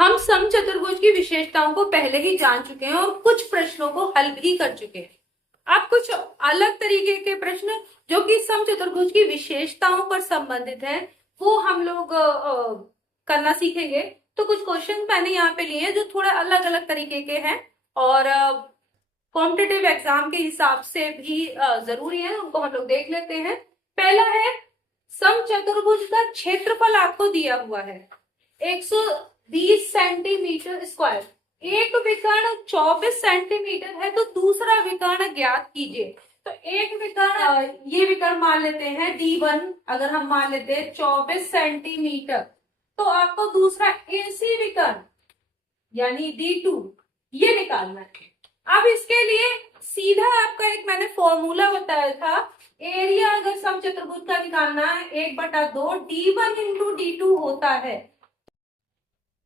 हम समचतुर्भुज की विशेषताओं को पहले ही जान चुके हैं और कुछ प्रश्नों को हल भी कर चुके हैं। अब कुछ अलग तरीके के प्रश्न जो कि समचतुर्भुज की विशेषताओं पर संबंधित है वो हम लोग करना सीखेंगे। तो कुछ क्वेश्चन मैंने यहाँ पे लिए हैं जो थोड़ा अलग अलग तरीके के हैं और कॉम्पिटिटिव एग्जाम के हिसाब से भी जरूरी है, उनको हम लोग देख लेते हैं। पहला है, समचतुर्भुज का क्षेत्रफल आपको दिया हुआ है 120 सेंटीमीटर स्क्वायर। एक विकर्ण 24 सेंटीमीटर है तो दूसरा विकर्ण ज्ञात कीजिए। तो एक विकर्ण, ये विकर्ण मान लेते हैं D1, अगर हम मान लेते हैं 24 सेंटीमीटर, तो आपको दूसरा AC विकर्ण यानी D2 ये निकालना है। अब इसके लिए सीधा आपका एक मैंने फॉर्मूला बताया था, एरिया अगर समचतुर्भुज का निकालना है 1/2 D1 इंटू D2 होता है।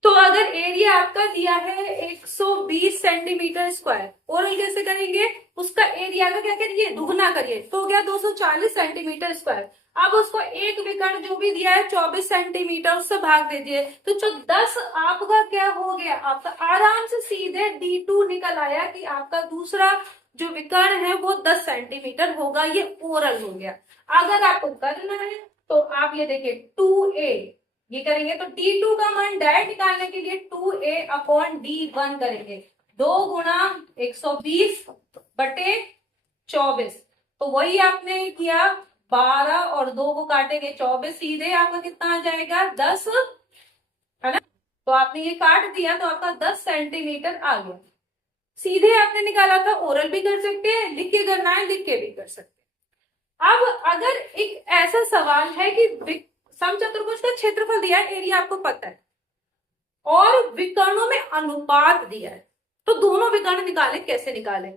तो अगर एरिया आपका दिया है 120 सेंटीमीटर स्क्वायर, और कैसे करेंगे, उसका एरिया का क्या करिए, दुगना करिए, तो हो गया 240 सेंटीमीटर स्क्वायर। अब उसको एक विकर्ण जो भी दिया है 24 सेंटीमीटर, उससे भाग दीजिए, तो जो 10 आपका क्या हो गया, आपका आराम से सीधे D2 निकल आया कि आपका दूसरा जो विकर्ण है वो 10 सेंटीमीटर होगा। ये ओरल हो गया। अगर आपको करना है तो आप ये देखिए 2a ये करेंगे, तो D2 का मान डायरेक्ट निकालने के लिए 2a अपॉन D1 करेंगे, 2 गुणा 120 बटे 24। तो वही आपने किया, 12 और 2 को काटेंगे 24, सीधे आपका कितना आ जाएगा 10, है ना। तो आपने ये काट दिया तो आपका 10 सेंटीमीटर आ गया। सीधे आपने निकाला था, ओरल भी कर सकते हैं, लिख के करना है लिख के भी कर सकते हैं। अब अगर एक ऐसा सवाल है कि समचतुर्भुज का क्षेत्रफल दिया है, एरिया आपको पता है, और विकर्णों में अनुपात दिया है, तो दोनों विकर्ण निकाले, कैसे निकाले।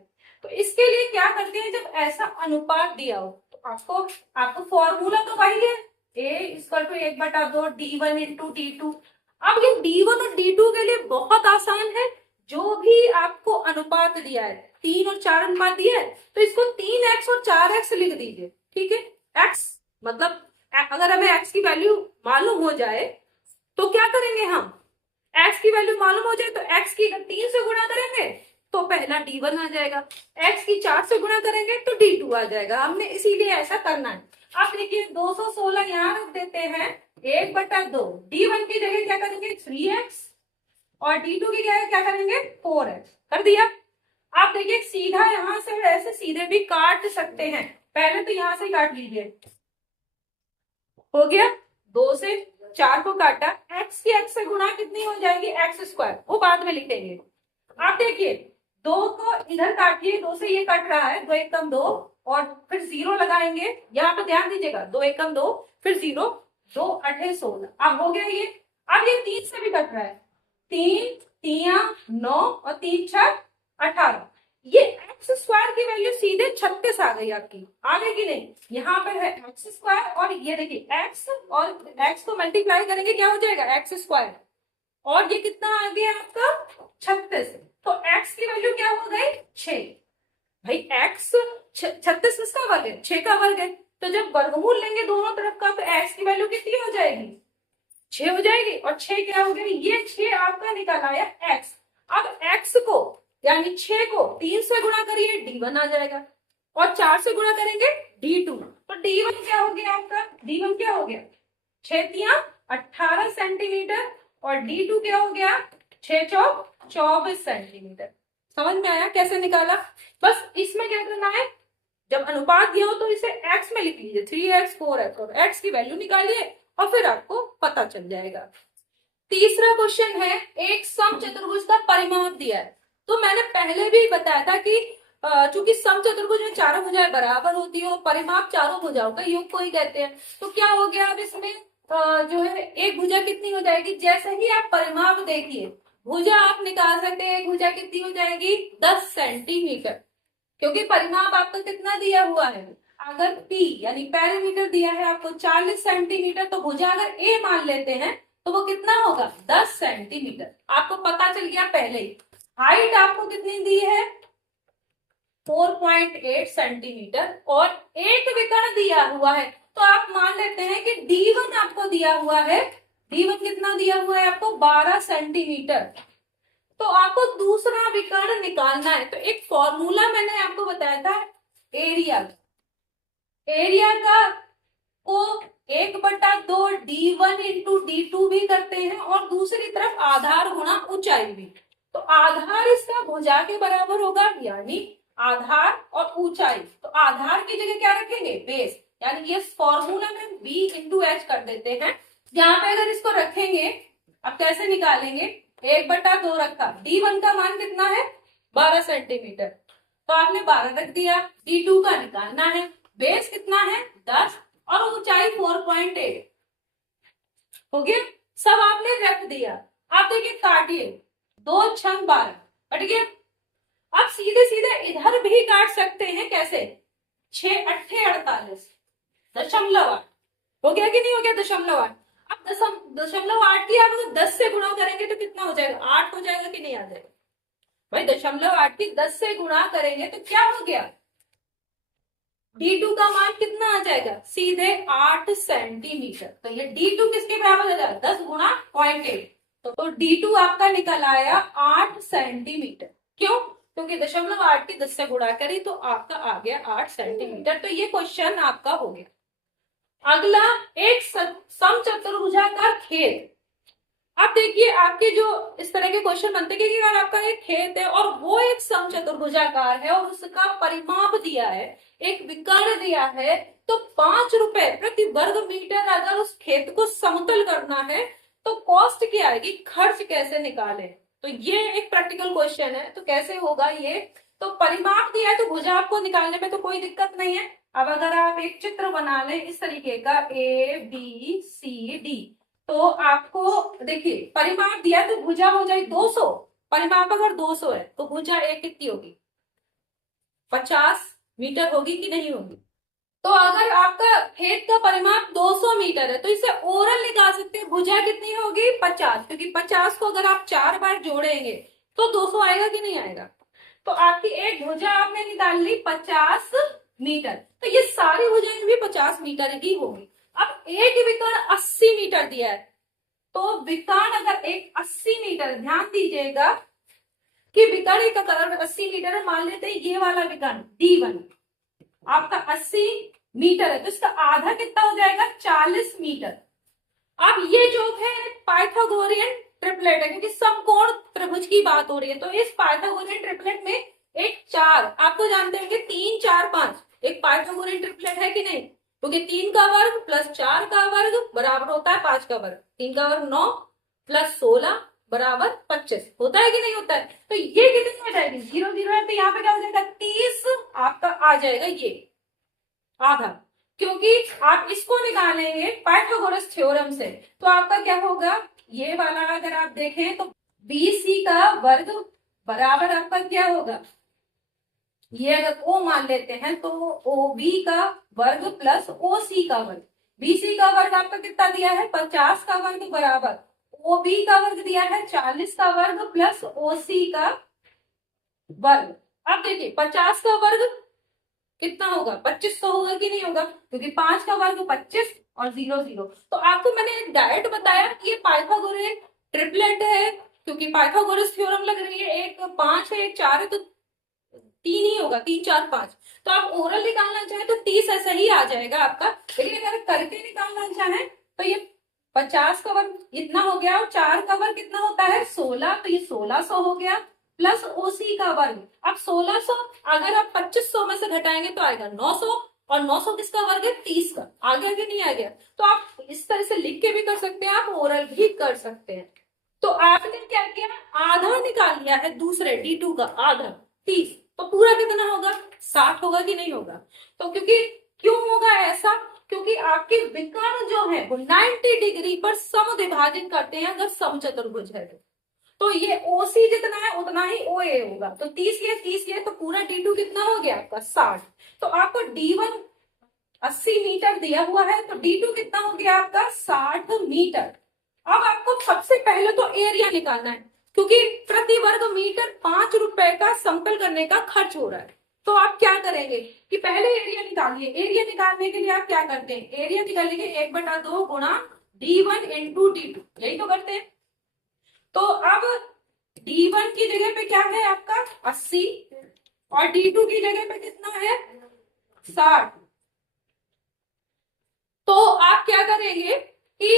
तो इसके लिए क्या करते हैं, जब ऐसा अनुपात दिया हो तो आपको फॉर्मूला तो वही है, A=1/2 D1 इंटू D2। अब ये D1 और D2 के लिए बहुत आसान है, जो भी आपको अनुपात दिया है, 3 और 4 अनुपात दिया है, तो इसको 3x और 4x लिख दीजिए, ठीक है। x मतलब अगर हमें x की वैल्यू मालूम हो जाए तो क्या करेंगे, हम x की वैल्यू मालूम हो जाए तो x की 3 से गुणा करेंगे तो पहला D1 आ जाएगा, x की 4 से गुणा करेंगे तो D2 आ जाएगा। हमने इसीलिए ऐसा करना है। अब देखिए 216 यहाँ रख देते हैं, 1/2 D1 की जगह क्या करेंगे 3x और D2 की जगह क्या करेंगे 4x कर दिया। आप देखिए सीधा यहां से ऐसे सीधे भी काट सकते हैं, पहले तो यहां से काट लीजिए, हो गया 2 से 4 को काटा, x की x से गुणा कितनी हो जाएगी x², वो बाद में लिखेंगे। आप देखिए 2 को इधर काटिए, 2 से ये कट रहा है, 2 एकम 2 और फिर 0 लगाएंगे, यहाँ पे ध्यान दीजिएगा, 2 एकम 2 फिर 0, 2 8 16, अब हो गया ये। अब ये 3 से भी कट रहा है, 3 3 9 और 3 6 18, ये x² की वैल्यू सीधे 36 आ गई आपकी, आ गई कि नहीं। यहाँ पर है x² और ये देखिए x और x को मल्टीप्लाई करेंगे क्या हो जाएगा x², और ये कितना आ गया आपका 36। तो x की वैल्यू क्या हो गई 6। भाई x 36 किसका वर्ग है, 6 का वर्ग है, तो जब वर्गमूल लेंगे दोनों तरफ का तो x की वैल्यू कितनी हो जाएगी 6 हो जाएगी, और 6 क्या हो गई, ये 6 आपका निकल आया x। अब x को यानी 6 को 3 से गुणा करिए D1 आ जाएगा, और 4 से गुणा करेंगे D2, तो D1 क्या हो गया आपका, D1 क्या हो गया 6 3 18 सेंटीमीटर, और D2 क्या हो गया 6 4 24 सेंटीमीटर। समझ में आया कैसे निकाला। बस इसमें क्या करना है, जब अनुपात दिया हो तो इसे x में लिख लीजिए, 3x 4x, और x की वैल्यू निकालिए और फिर आपको पता चल जाएगा। तीसरा क्वेश्चन है, एक समचतुर्भुज का परिमाप दिया है। तो मैंने पहले भी बताया था कि चूंकि समचतुर्भुज में चारों भुजाएं बराबर होती है, परिमाप चारों भुजाओं का योग को ही कहते हैं। तो क्या हो गया, अब इसमें जो है एक भुजा कितनी हो जाएगी, जैसे ही आप परिमाप देखिए भुजा आप निकाल सकते हैं, एक भुजा कितनी हो जाएगी 10 सेंटीमीटर, क्योंकि परिमाप आपका कितना दिया हुआ है, अगर P यानी पैरामीटर दिया है आपको 40 सेंटीमीटर, तो भुजा अगर A मान लेते हैं तो वो कितना होगा 10 सेंटीमीटर। आपको पता चल गया पहले ही। हाइट आपको कितनी दी है 4.8 सेंटीमीटर, और एक विकर्ण दिया हुआ है, तो आप मान लेते हैं कि D1 आपको दिया हुआ है D1 कितना दिया हुआ है आपको 12 सेंटीमीटर। तो आपको दूसरा विकर्ण निकालना है। तो एक फॉर्मूला मैंने आपको बताया था एरिया का। एरिया का को 1/2 D1 इंटू D2 भी करते हैं और दूसरी तरफ आधार गुणा ऊंचाई भी। तो आधार इसका भुजा के बराबर होगा, यानी आधार और ऊंचाई। तो आधार की जगह क्या रखेंगे, बेस, यानी ये फॉर्मूला में B इंटू एच कर देते हैं। यहाँ पे अगर इसको रखेंगे, अब कैसे निकालेंगे, 1/2 रखा, D1 का मान कितना है 12 सेंटीमीटर, तो आपने 12 रख दिया। D2 का निकालना है, बेस कितना है 10 और ऊंचाई 4.8 हो गया। सब आपने रख दिया। आप देखिए काटिए, 2 छंग 12 कट गया। अब सीधे सीधे इधर भी काट सकते हैं, कैसे, 6 अट्ठे 48 दशमलव 8 हो गया कि नहीं हो गया, दशमलव 8। अब दशमलव 8 की आप अगर 10 से गुणा करेंगे तो कितना हो जाएगा, 8 हो जाएगा कि नहीं आ जाएगा भाई। दशमलव 8 की 10 से गुणा करेंगे तो क्या हो गया, D2 का मान कितना आ जाएगा, सीधे 8 सेंटीमीटर। तो ये D2 किसके बराबर हो जाएगा, 10 गुणा 0.8। तो D2 आपका निकल आया 8 सेंटीमीटर। क्यों, क्योंकि दशमलव 8 की 10 से गुणा करी तो आपका आ गया 8 सेंटीमीटर। तो ये क्वेश्चन आपका हो गया। अगला, एक समचतुर्भुजाकार खेत। अब देखिए आपके जो इस तरह के क्वेश्चन बनते हैं कि अगर आपका एक खेत है और वो एक समचतुर्भुजाकार है और उसका परिमाप दिया है, एक विकर्ण दिया है, तो 5 रुपए प्रति वर्ग मीटर अगर उस खेत को समतल करना है तो कॉस्ट क्या आएगी, खर्च कैसे निकाले। तो ये एक प्रैक्टिकल क्वेश्चन है। तो कैसे होगा ये, तो परिमाप दिया है तो भुजा आपको निकालने में तो कोई दिक्कत नहीं है। अब अगर आप एक चित्र बना लें इस तरीके का ABCD, तो आपको देखिए परिमाप दिया है तो भुजा हो जाए 200। परिमाप अगर 200 है तो भुजा एक कितनी होगी, 50 मीटर होगी कि नहीं होगी। तो अगर आपका खेत का परिमाप 200 मीटर है तो इसे ओरल निकाल सकते हैं, भुजा कितनी होगी 50, क्योंकि 50 को अगर आप 4 बार जोड़ेंगे तो 200 आएगा कि नहीं आएगा। तो आपकी एक भुजा आपने निकाल ली 50 मीटर, तो ये सारी भुजाएं भी 50 मीटर ही होगी। अब एक विकर्ण 80 मीटर दिया है, तो विकर्ण अगर एक 80 मीटर, ध्यान दीजिएगा कि विकर्ण का कलर 80 मीटर है, मान लेते हैं ये वाला विकर्ण D1 आपका 80 मीटर है, तो इसका आधा कितना हो जाएगा 40 मीटर। अब ये जो है पाइथागोरियन ट्रिपलेट है, क्योंकि समकोण त्रिभुज की बात हो रही है। तो इस पाइथागोरियन ट्रिपलेट में एक 4, आपको जानते हैं कि 3 4 5 एक पाइथागोरियन ट्रिपलेट है कि नहीं, क्योंकि 3 का वर्ग प्लस 4 का वर्ग बराबर होता है 5 का वर्ग, 3 का वर्ग 9 प्लस 16 बराबर 25 होता है कि नहीं होता है। तो ये कितनी हो जाएगी, 0 0 है, तो यहाँ पे क्या हो जाएगा 30 आपका आ जाएगा, ये आधा। क्योंकि आप इसको निकालेंगे पाइथागोरस थ्योरम से, तो आपका क्या होगा, ये वाला अगर आप देखें तो BC का वर्ग बराबर आपका क्या होगा, ये अगर O मान लेते हैं तो OB का वर्ग प्लस OC का वर्ग। BC का वर्ग आपका कितना दिया है 50 का वर्ग बराबर OB का वर्ग दिया है 40 का वर्ग प्लस OC का वर्ग। अब देखिए 50 का वर्ग कितना होगा 2500 होगा कि नहीं होगा, क्योंकि 5 का वर्ग 25 और 0 0। तो आपको मैंने एक डायरेक्ट बताया कि ये पाइथागोरस ट्रिपलेट है, क्योंकि पाइथागोरस थ्योरम लग रही है, एक 5 है एक 4 है, तो 3 ही होगा, 3 4 5। तो आप ओरल निकालना चाहें तो 30 ऐसा ही आ जाएगा आपका, लेकिन अगर करके निकालना चाहें तो ये 50 का वर्ग इतना हो गया और 4 का वर्ग कितना होता है 16, तो ये 1600 हो गया प्लस OC का वर्ग। अब 1600 अगर आप 2500 में से घटाएंगे तो आएगा 900, और 900 किसका वर्ग है 30 का, आ गया कि नहीं आ गया। तो आप इस तरह से लिख के भी कर सकते हैं, आप ओरल भी कर सकते हैं। तो आपने क्या किया, आधा निकाल लिया है दूसरे D2 का, आधा 30, तो पूरा कितना होगा 60 होगा कि नहीं होगा। तो क्यों होगा ऐसा, क्योंकि आपके विकर्ण जो है वो 90 डिग्री पर समद्विभाजित करते हैं अगर समचतुर्भुज है तो ये OC जितना है उतना ही OA होगा। तो 30 ये तो पूरा D2 कितना हो गया आपका 60। तो आपको D1 80 मीटर दिया हुआ है तो D2 कितना हो गया आपका 60 मीटर। अब आपको सबसे पहले तो एरिया निकालना है, क्योंकि प्रति वर्ग मीटर 5 रुपए का समतल करने का खर्च हो रहा है। तो आप क्या करेंगे कि पहले एरिया निकालिए। एरिया निकालने के लिए आप क्या करते हैं, एरिया निकालेंगे 1/2 गुणा D1 इंटू D2, यही तो करते हैं। तो अब D1 की जगह पे क्या है आपका 80 और D2 की जगह पे कितना है 60। तो आप क्या करेंगे कि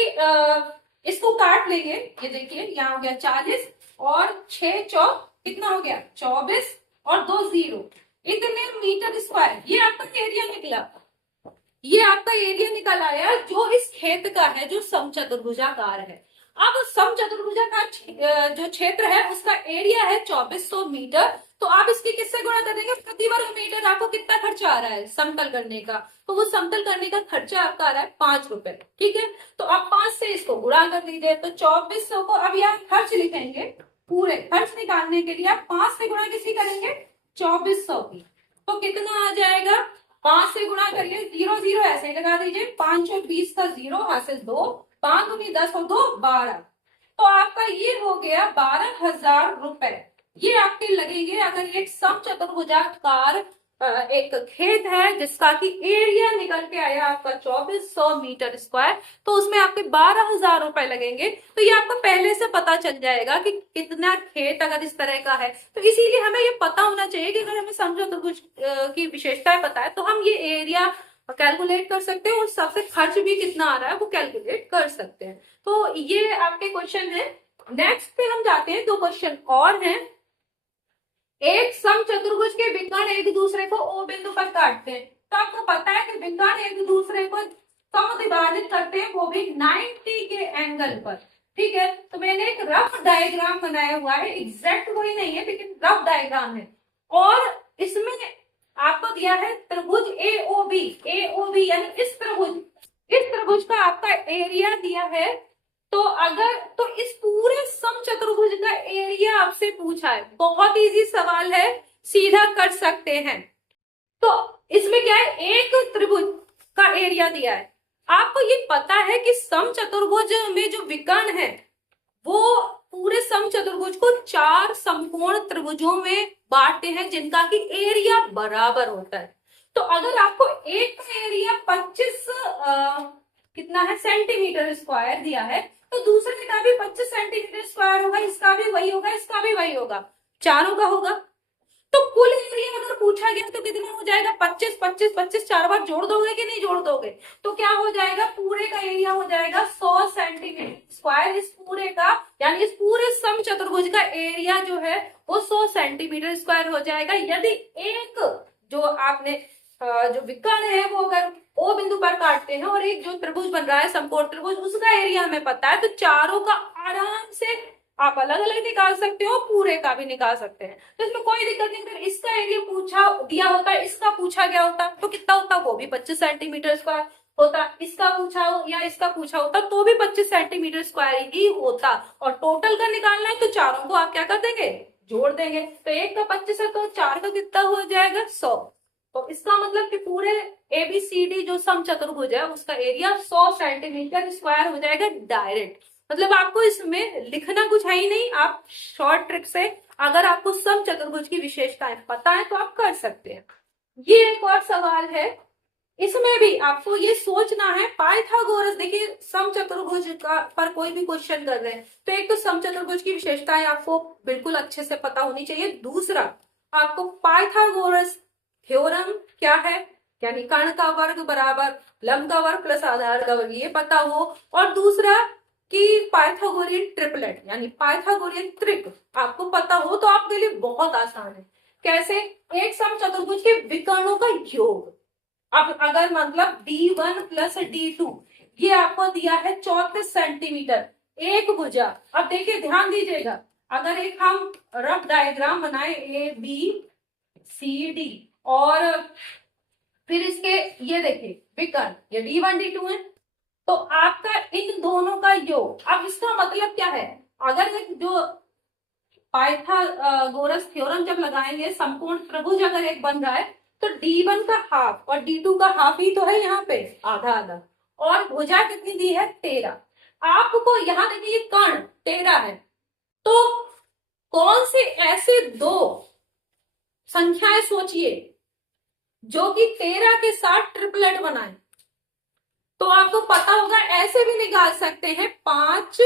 इसको काट लेंगे। ये देखिए यहाँ हो गया 40 और 6 चौक कितना हो गया 24 और 2 0, इतने मीटर स्क्वायर ये आपका एरिया निकला। ये आपका एरिया निकल आया जो इस खेत का है, जो समचतुर्भुजाकार है। अब समचतुर्भुजाकार जो क्षेत्र है उसका एरिया है 2400 मीटर। तो आप इसकी किससे गुणा करेंगे, प्रति वर्ग मीटर आपको कितना खर्चा आ रहा है समतल करने का, तो वो समतल करने का खर्चा आपका आ रहा है 5 रुपए। ठीक है, तो आप 5 से इसको गुणा कर लीजिए। तो 2400 को अब आप खर्च लिखेंगे, पूरे खर्च निकालने के लिए आप 5 से गुणा किसी करेंगे 2400 की, तो कितना आ जाएगा 5 से गुणा करिए, 0 0 ऐसे ही लगा दीजिए, 5 और 20 का 0 हासिल 2, 5 दूनी 10 और 2 12। तो आपका ये हो गया 12,000 रुपए। ये आपके लगेंगे अगर एक समचतुर्भुजाकार एक खेत है जिसका कि एरिया निकल के आया आपका 2400 मीटर स्क्वायर, तो उसमें आपके 12,000 रुपए लगेंगे। तो ये आपको पहले से पता चल जाएगा कि कितना खेत अगर इस तरह का है। तो इसीलिए हमें ये पता होना चाहिए कि अगर हमें समचतुर्भुज की विशेषताएं पता है तो हम ये एरिया कैलकुलेट कर सकते हैं और सबसे खर्च भी कितना आ रहा है वो कैलकुलेट कर सकते हैं। तो ये आपके क्वेश्चन है। नेक्स्ट पे हम जाते हैं, 2 क्वेश्चन और हैं। एक समचतुर्भुज के विकर्ण एक दूसरे को O बिंदु पर काटते हैं। तो आपको पता है कि विकर्ण एक दूसरे को समद्विभाजित करते हैं, वो भी 90 के एंगल पर। ठीक है, तो मैंने एक रफ डायग्राम बनाया हुआ है, एग्जैक्ट वही नहीं है लेकिन रफ डायग्राम है। और इसमें आपको दिया है त्रिभुज AOB। AOB यानी इस त्रिभुज का आपका एरिया दिया है। तो अगर तो इस पूरे समचतुर्भुज का एरिया आपसे पूछा है, बहुत इजी सवाल है, सीधा कर सकते हैं। तो इसमें क्या है, एक त्रिभुज का एरिया दिया है। आपको ये पता है कि समचतुर्भुज में जो विकर्ण है वो पूरे समचतुर्भुज को 4 समकोण त्रिभुजों में बांटते हैं जिनका कि एरिया बराबर होता है। तो अगर आपको एक का एरिया 25 कितना है सेंटीमीटर स्क्वायर दिया है, तो दूसरे का भी 25 सेंटीमीटर स्क्वायर होगा, इसका भी वही होगा, इसका भी वही होगा, चारों का होगा। तो कुल एरिया अगर पूछा गया तो कितना हो जाएगा 25 25 25, 4 बार जोड़ दोगे कि नहीं जोड़ दोगे, तो क्या हो जाएगा पूरे का एरिया हो जाएगा 100 सेंटीमीटर स्क्वायर। इस पूरे का यानी इस पूरे समचतुर्भुज का एरिया जो है वो 100 सेंटीमीटर स्क्वायर हो जाएगा। यदि एक जो आपने जो विकर्ण है वो अगर O बिंदु पर काटते हैं और एक जो त्रिभुज बन रहा है समकोण त्रिभुज, उसका एरिया हमें पता है, तो चारों का आराम से आप अलग अलग निकाल सकते हो, पूरे का भी निकाल सकते हैं। तो इसमें कोई दिक्कत नहीं। अगर इसका एरिया पूछा दिया होता, इसका पूछा गया होता तो कितना होता, वो भी 25 सेंटीमीटर स्क्वायर होता। इसका पूछा हो या इसका पूछा होता तो भी 25 सेंटीमीटर स्क्वायर ही होता। और टोटल का निकालना है तो चारों को आप क्या कर देंगे, जोड़ देंगे। तो एक का 25 है तो 4 का कितना हो जाएगा 100। तो इसका मतलब कि पूरे ABCD जो समचतुर्भुज है उसका एरिया 100 सेंटीमीटर स्क्वायर हो जाएगा डायरेक्ट। मतलब आपको इसमें लिखना कुछ है ही नहीं, आप शॉर्ट ट्रिक से अगर आपको समचतुर्भुज की विशेषताएं पता है तो आप कर सकते हैं। ये एक और सवाल है, इसमें भी आपको ये सोचना है पाइथागोरस। देखिए समचतुर्भुज का पर कोई भी क्वेश्चन कर रहे हैं तो एक तो समचतुर्भुज की विशेषताएं आपको बिल्कुल अच्छे से पता होनी चाहिए। दूसरा आपको पाइथागोरस थ्योरम क्या है, यानी कर्ण का वर्ग बराबर लंब का वर्ग प्लस आधार का वर्ग, ये पता हो। और दूसरा कि पाइथागोरियन ट्रिपलेट यानी पाइथागोरियन त्रिक आपको पता हो तो आपके लिए बहुत आसान है। कैसे, एक समचतुर्भुज के विकर्णों का योग। अब अगर मतलब D1 प्लस D2 ये आपको दिया है 34 सेंटीमीटर एक भुजा। अब देखिए ध्यान दीजिएगा, अगर एक हम रफ डायग्राम बनाए ABCD और फिर इसके ये देखिए विकर्ण, ये D1 D2 है, तो आपका इन दोनों का योग। अब इसका मतलब क्या है, अगर एक जो पाइथागोरस थ्योरम जब लगाएंगे समकोण त्रिभुज अगर एक बन रहा है तो D1 का हाफ और D2 का हाफ ही तो है यहाँ पे, आधा आधा, और भुजा कितनी दी है 13। आपको यहाँ देखिए ये कर्ण 13 है, तो कौन से ऐसे 2 संख्याएं सोचिए जो कि 13 के साथ ट्रिपलेट बनाए। तो आपको पता होगा ऐसे भी निकाल सकते हैं 5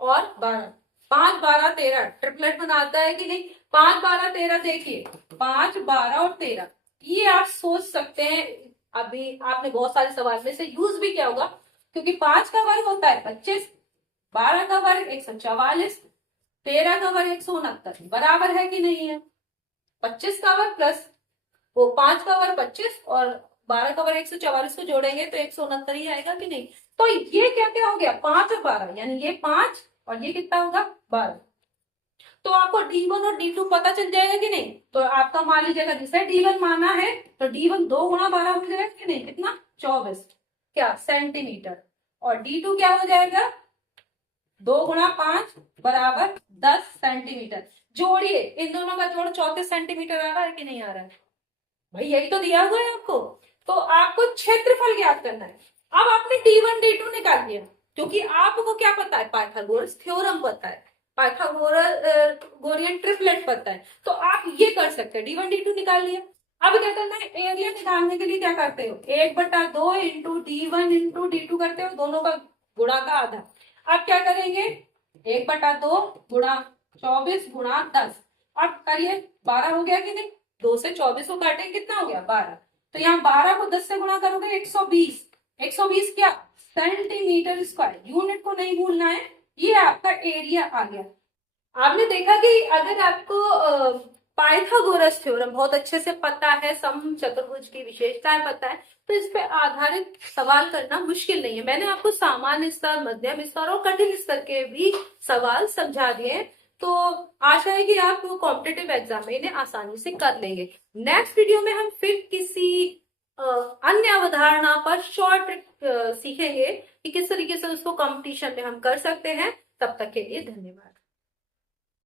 और 12, 5 12 13 ट्रिपलेट बनाता है कि नहीं। 5 12 13 देखिए 5 12 और 13 ये आप सोच सकते हैं। अभी आपने बहुत सारे सवाल में से यूज भी किया होगा, क्योंकि 5 का वर्ग होता है 25, 12 का वर्ग 144, 13 का वर्ग 169, बराबर है कि नहीं है। 25 का वर्ग प्लस वो 5 का वर्ग 25 और 12 का वर्ग 144 को जोड़ेंगे तो 169 ही आएगा कि नहीं। तो ये क्या क्या हो गया 5 और 12, यानी ये 5 और ये कितना होगा 12। तो आपको D1 और D2 पता चल जाएगा कि नहीं। तो आपका मान लीजिएगा जिसे D1 माना है तो D1 2 गुणा 12 हो जाएगा कि नहीं, कितना 24 क्या सेंटीमीटर, और D2 क्या हो जाएगा 2 गुणा 5 बराबर 10 सेंटीमीटर। जोड़िए इन दोनों का जोड़ 34 सेंटीमीटर आ रहा है कि नहीं आ रहा है। भाई यही तो दिया हुआ है आपको। तो आपको क्षेत्रफल ज्ञात करना है। अब आपने D1 D2 निकाल दिया, क्योंकि आपको क्या पता है पाइथागोरस थ्योरम पता है, पाइथागोरियन ट्रिपलेट पता है, तो आप ये कर सकते हैं D1 D2 निकाल लिया। अब क्या करना है, एरिया निकालने के लिए क्या करते हो 1/2 इंटू D1 इंटू D2 करते हो, दोनों का गुणा का आधा। अब क्या करेंगे 1/2 गुणा 24 गुणा 10, अब करिए 12 हो गया कि नहीं। 2 से 24 को काटेंगे कितना हो गया 12, तो यहाँ 12 को 10 से गुणा करोगे 120, 120 क्या सेंटीमीटर स्क्वायर, यूनिट को नहीं भूलना है। ये आपका एरिया आ गया। आपने देखा कि अगर आपको पाइथागोरस थ्योरम बहुत अच्छे से पता है, समचतुर्भुज की विशेषताएं पता है, तो इस पे आधारित सवाल करना मुश्किल नहीं है। मैंने आपको सामान्य स्तर, मध्यम स्तर और कठिन स्तर के भी सवाल समझा दिए हैं। तो आशा है कि आप कॉम्पिटिटिव एग्जाम में इन्हें आसानी से कर लेंगे। नेक्स्ट वीडियो में हम फिर किसी अन्य अवधारणा पर शॉर्ट ट्रिक सीखेंगे कि किस तरीके से उसको कंपटीशन में हम कर सकते हैं। तब तक के लिए धन्यवाद।